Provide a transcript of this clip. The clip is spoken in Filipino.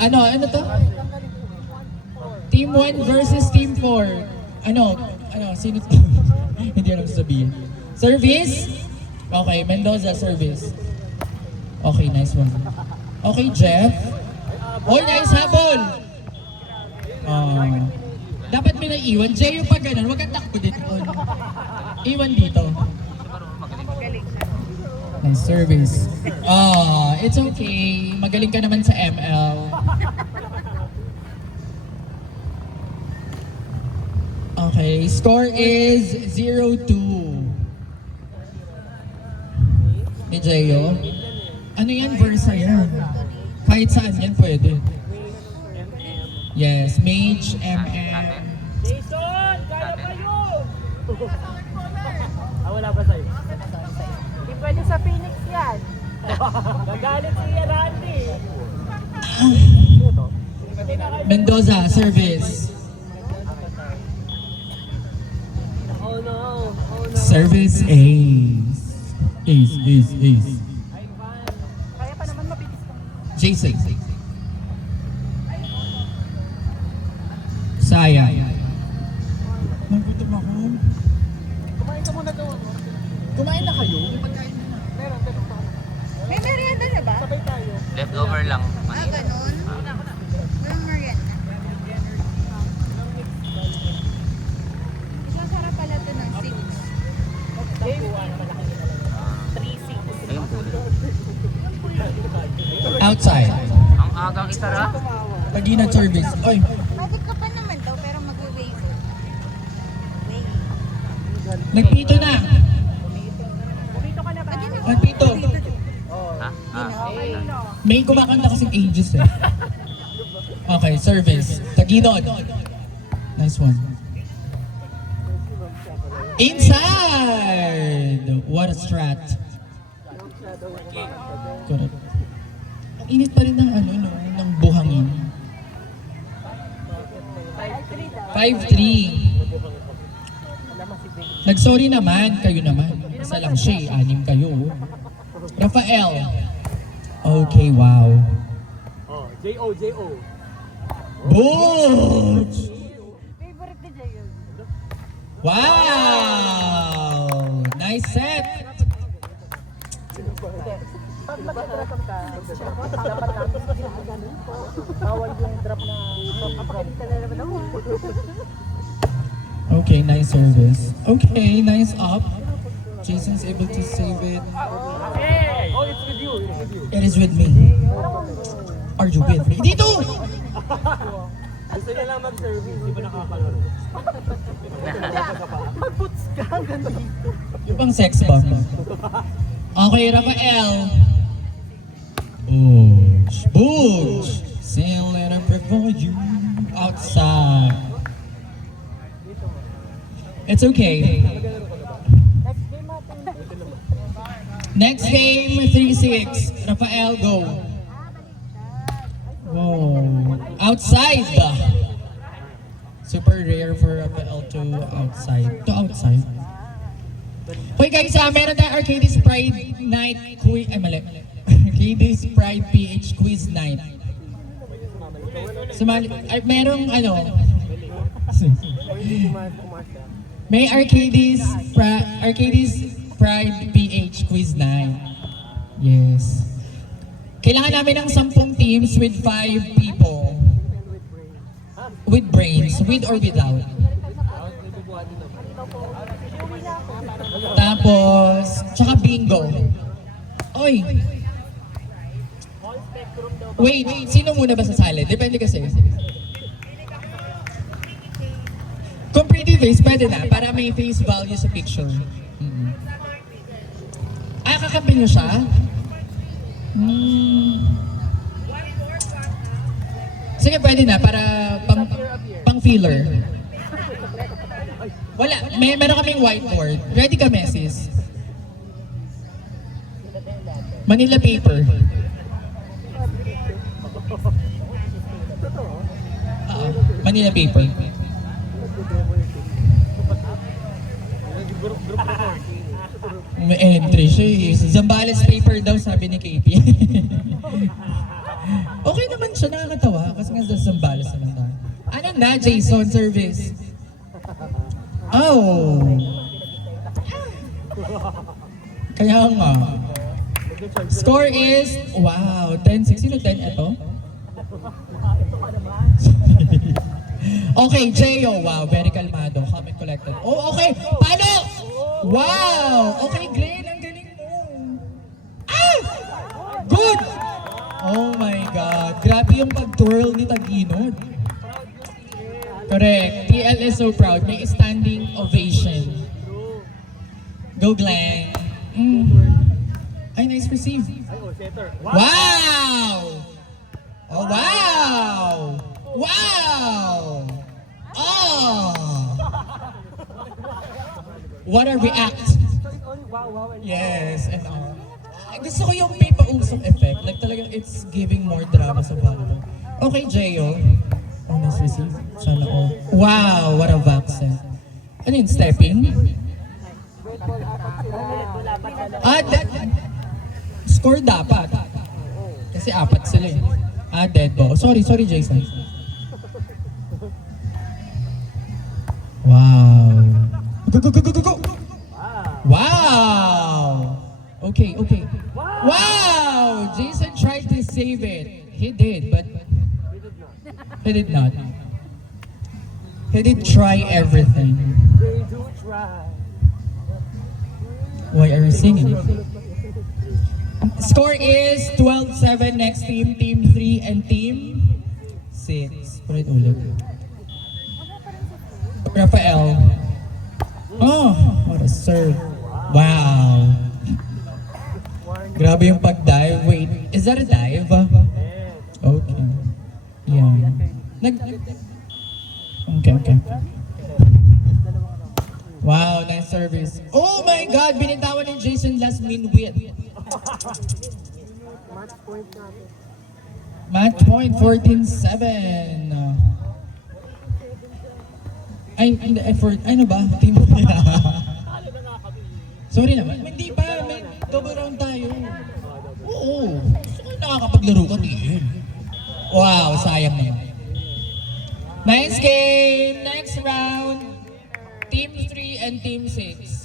Ano to? Team 1 versus Team 4. Sino to? Hindi alam sasabihin. Service? Okay, Mendoza, service. Okay, nice one. Okay, Jeff. Oy, nice habol! Dapat may naiwan. Jay, yung pag ganun, huwag kang takbo dito. Iwan dito. Nice service. It's okay. Magaling ka naman sa ML. Okay, score is 0-2. Ni Jeyo. Ano yan? Versa yan. Kahit saan yan pwede. Yes, Mage, MM. Jason! Kaya ba yun? Wala ba sa'yo? Hindi pwede sa Phoenix yan. Gagalit si Randy. Mendoza, service. Oh no. Service ace. Ace. Kaya pa naman mabilis ka. Jason. Sayang. Nagutom ako. Kumain ka muna doon. Kumain na kayo? Pagkain na. Meron. May merienda na ba? Sabay tayo. Leftover lang. Ganun. Walang merienda. Isang sarap pala ito ng 6. Outside. Ang agang isara. Pagina service. Oy, Pwede ka pa naman daw pero mag-waiver. nagpito na. Dito ka na ba? Nagpito. Ha? May kumakanta kasing ages eh. Okay, service. Taginod. Nice one. Inside! What a strat. Correct. Ang init pa rin ng ng buhangin. 5-3. Nag-sorry naman, kayo naman. Isa lang siya, 6 kayo. Rafael. Okay, wow. J.O. Butch! Favorite ni Jay yun. Wow! Nice set! Pag mag-drop ka, dapat namin ginaganon ko. Bawal yung drop na papakalitan na naman ako. Okay, nice service. Okay, nice up. Jason's able to save it. Hey! Oh, it's with you. It is with me. Are you with me? Dito! Gusto niya lang mag-service, di ba nakakalaro? Mag-puts ka hanggang dito. Yung pang sex bomb. Okay, Rafael. Butch. Butch. Say a letter before you outside. It's okay. Next game, 3-6. Rafael, go. Whoa. Outside. Super rare for Rafael to outside. To outside. Hoy guys, meron tayong Arcades Pride Night quiz. Ay, mali. Arcades Pride PH Quiz Night. Sumali. Merong may Arcades Pride PH Quiz Night. Yes. Kailangan namin ng 10 teams with 5 people. With brains, with or without. Tapos, tsaka bingo. Oy! Wait, sino muna ba sasali? Depende kasi. Kung pretty face, pwede na. Para may face value sa picture. Kakampi nyo siya? Sige, pwede na. Para pang filler. Wala. Meron kaming whiteboard. Ready ka, Messis? Manila paper. Manila paper. May entry siya eh. Zambales paper daw, sabi ni KP. Okay naman siya nakakatawa kasi nga sa Zambales naman tayo. Ano na, Jason, service? Oh! Kaya nga. Score is, wow, 10-6. Sino 10? Ito? Okay, Jeyo, wow, very kalmado. Comment collected. Oh, okay. Paano? Wow! Okay, Glenn, ang galing mo. Ah! Good! Oh my God. Grabe yung pag-twirl ni Taginod. Correct. TL is so proud. May standing ovation. Go, Glenn. Ay, nice receive. Wow! Oh, wow! Wow! Oh! What a react! Yes, and all. Gusto ko yung may pausok effect. Like talagang it's giving more drama sa banda. Okay, Jeyo. Oh, nice receive. Sana all. Wow! What a vaccine. Ano yun? Stepping? Score dapat. Kasi 4 sila eh. Dead ball. Sorry, Jason. Wow. Go. Wow. Okay. Wow! Jason tried to save it. He did, but he did not. He did try everything. They do try. Why are you singing? Score is 12-7 next team, Team 3 and Team 6. Ulit. Rafael. Oh, what a serve. Wow. Grabe yung pag-dive. Wait, is that a dive? Okay. Yeah. Okay. Wow, nice service. Oh my God, binitawan ni Jason last minute. Match point 14-7. Ay, hindi, effort. Ano ba? Team Sorry naman. Hindi pa. May double round tayo. Oo. Gusto ko nakakapaglaro ka din. Wow, sayang naman. Nice game. Next round. Team 3 and Team 6.